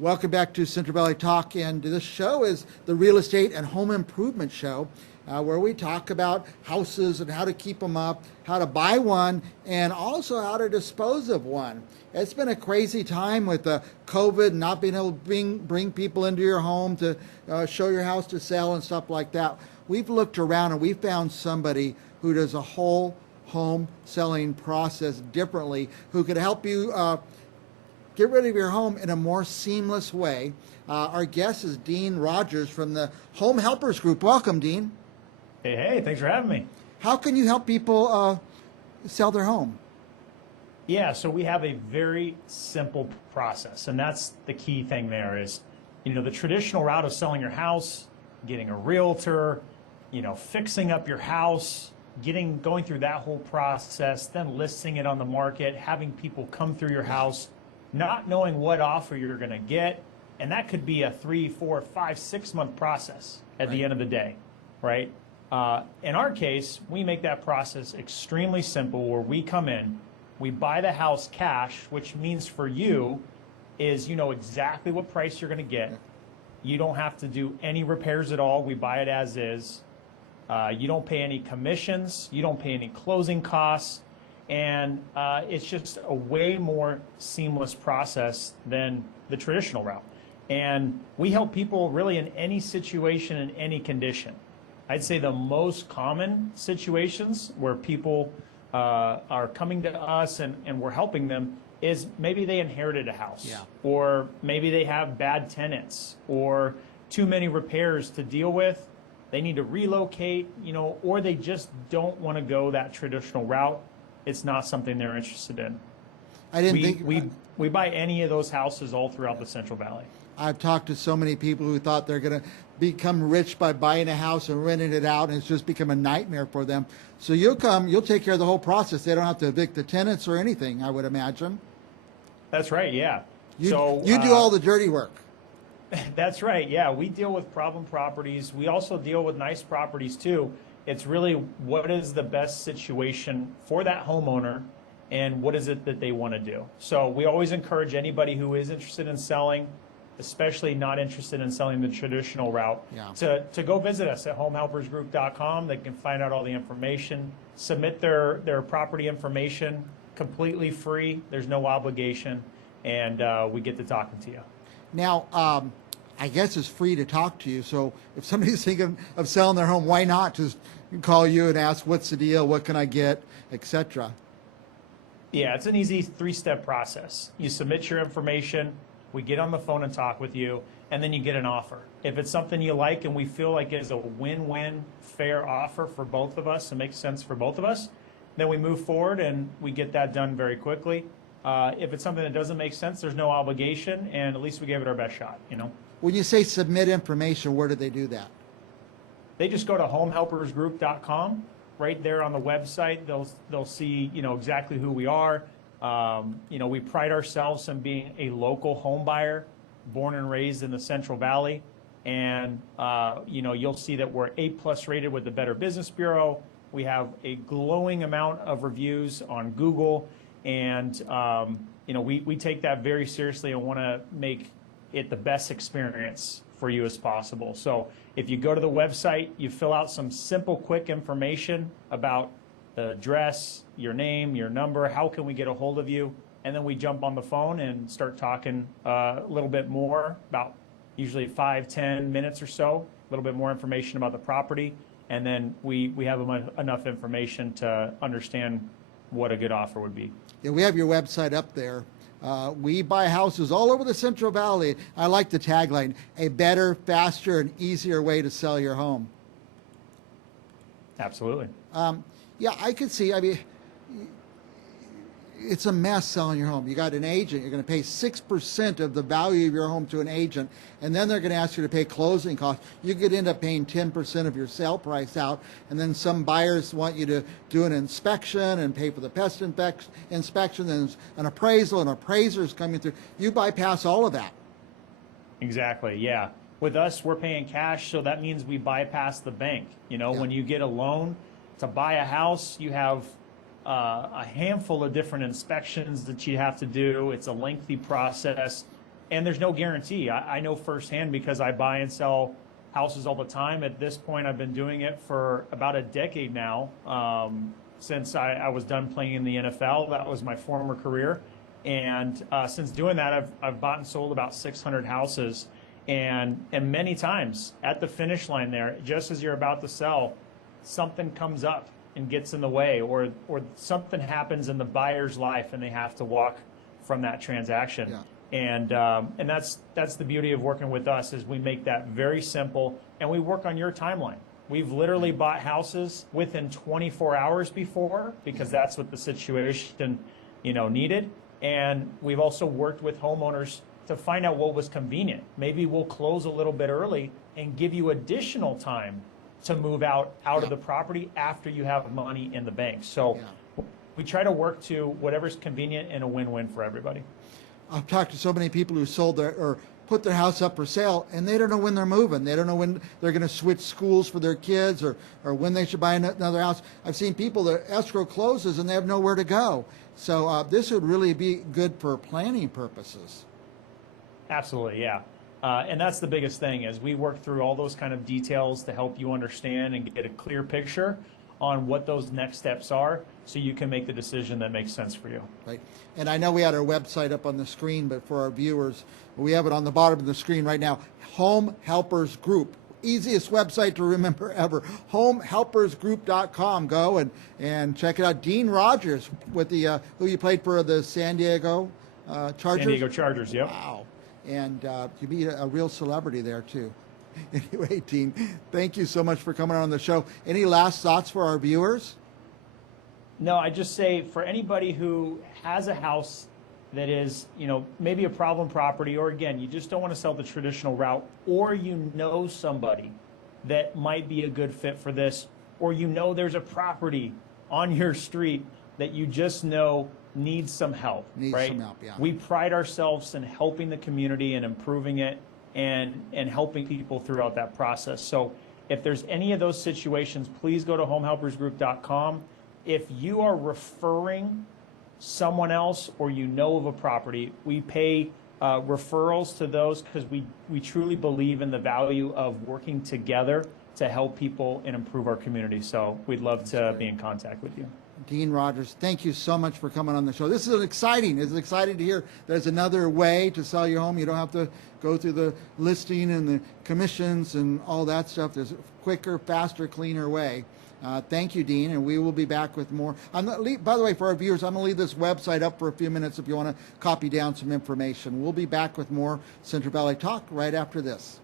Welcome back to Central Valley Talk, and this show is the Real Estate and Home Improvement Show, where we talk about houses and how to keep them up, how to buy one, and also how to dispose of one. It's been a crazy time with COVID, not being able to bring people into your home to show your house to sell and stuff like that. We've looked around and we found somebody who does a whole home selling process differently, who could help you get rid of your home in a more seamless way. Our guest is Dean Rogers from the Home Helpers Group. Welcome, Dean. Hey, thanks for having me. How can you help people sell their home? Yeah, so we have a very simple process, and that's the key thing there is, the traditional route of selling your house, getting a realtor, fixing up your house, going through that whole process, then listing it on the market, having people come through your house, not knowing what offer you're going to get, and that could be a 3, 4, 5, 6 month process at the end of the day, right? In our case, we make that process extremely simple where we come in, we buy the house cash, which means for you is you know exactly what price you're going to get. You don't have to do any repairs at all. We buy it as is. You don't pay any commissions. You don't pay any closing costs. And it's just a way more seamless process than the traditional route. And we help people really in any situation, in any condition. I'd say the most common situations where people are coming to us and we're helping them is maybe they inherited a house, or maybe they have bad tenants, or too many repairs to deal with. They need to relocate, or they just don't want to go that traditional route. It's not something they're interested in. We buy any of those houses all throughout the Central Valley. I've talked to so many people who thought they're going to become rich by buying a house and renting it out, and it's just become a nightmare for them. So you'll take care of the whole process. They don't have to evict the tenants or anything, I would imagine. That's right, yeah. You do all the dirty work. That's right, yeah. We deal with problem properties. We also deal with nice properties too. It's really what is the best situation for that homeowner and what is it that they want to do. So we always encourage anybody who is interested in selling, especially not interested in selling the traditional route, to go visit us at homehelpersgroup.com. They can find out all the information, submit their property information completely free. There's no obligation, and we get to talking to you. Now, I guess it's free to talk to you. So if somebody's thinking of selling their home, why not just call you and ask, what's the deal? What can I get, etc.? Yeah, it's an easy 3-step process. You submit your information, we get on the phone and talk with you, and then you get an offer. If it's something you like and we feel like is a win-win, fair offer for both of us and makes sense for both of us, then we move forward and we get that done very quickly. If it's something that doesn't make sense, there's no obligation, and at least we gave it our best shot, When you say submit information, where do they do that? They just go to homehelpersgroup.com. Right there on the website, they'll see exactly who we are. We pride ourselves in being a local home buyer, born and raised in the Central Valley, and you'll see that we're A+ rated with the Better Business Bureau. We have a glowing amount of reviews on Google, and we take that very seriously and want to make it the best experience for you as possible. So if you go to the website, you fill out some simple, quick information about the address, your name, your number, how can we get a hold of you, and then we jump on the phone and start talking a little bit more, about usually 5-10 minutes or so, a little bit more information about the property, and then we have enough information to understand what a good offer would be. Yeah, we have your website up there. We buy houses all over the Central Valley. I like the tagline, a better, faster, and easier way to sell your home. Absolutely. Yeah, I could see, it's a mess selling your home. You got an agent, you're going to pay 6% of the value of your home to an agent, and then they're going to ask you to pay closing costs. You could end up paying 10% of your sale price out, and then some buyers want you to do an inspection and pay for the pest inspection, and an appraisal, and appraisers coming through. You bypass all of that. Exactly, yeah. With us, we're paying cash, so that means we bypass the bank. When you get a loan to buy a house, you have a handful of different inspections that you have to do. It's a lengthy process. and there's no guarantee. I know firsthand because I buy and sell houses all the time. At this point, I've been doing it for about a decade now. Since I was done playing in the NFL, that was my former career. And since doing that, I've bought and sold about 600 houses. And many times at the finish line there, just as you're about to sell, something comes up and gets in the way, or something happens in the buyer's life and they have to walk from that transaction. Yeah. And that's the beauty of working with us, is we make that very simple, and we work on your timeline. We've literally bought houses within 24 hours before, because that's what the situation, needed. And we've also worked with homeowners to find out what was convenient. Maybe we'll close a little bit early and give you additional time to move out of the property after you have money in the bank. So we try to work to whatever's convenient and a win-win for everybody. I've talked to so many people who sold or put their house up for sale, and they don't know when they're moving. They don't know when they're going to switch schools for their kids, or when they should buy another house. I've seen people that escrow closes and they have nowhere to go. So this would really be good for planning purposes. Absolutely, yeah. And that's the biggest thing, is we work through all those kind of details to help you understand and get a clear picture on what those next steps are, so you can make the decision that makes sense for you. Right. And I know we had our website up on the screen, but for our viewers, we have it on the bottom of the screen right now. Home Helpers Group. Easiest website to remember ever. HomeHelpersGroup.com. Go and check it out. Dean Rogers, with the who you played for the San Diego Chargers. San Diego Chargers, yep. Wow. And you meet a real celebrity there too. Anyway, Dean, thank you so much for coming on the show. Any last thoughts for our viewers? No, I just say, for anybody who has a house that is, maybe a problem property, or again, you just don't want to sell the traditional route, or somebody that might be a good fit for this, or there's a property on your street that you just know needs some help, right? Some help, yeah. We pride ourselves in helping the community and improving it, and helping people throughout that process. So if there's any of those situations, please go to homehelpersgroup.com. If you are referring someone else, or of a property, we pay referrals to those, because we truly believe in the value of working together to help people and improve our community. So we'd love to be in contact with you. Dean Rogers, thank you so much for coming on the show. This is exciting. It's exciting to hear there's another way to sell your home. You don't have to go through the listing and the commissions and all that stuff. There's a quicker, faster, cleaner way. Thank you, Dean, and we will be back with more. By the way, for our viewers, I'm going to leave this website up for a few minutes if you want to copy down some information. We'll be back with more Central Valley Talk right after this.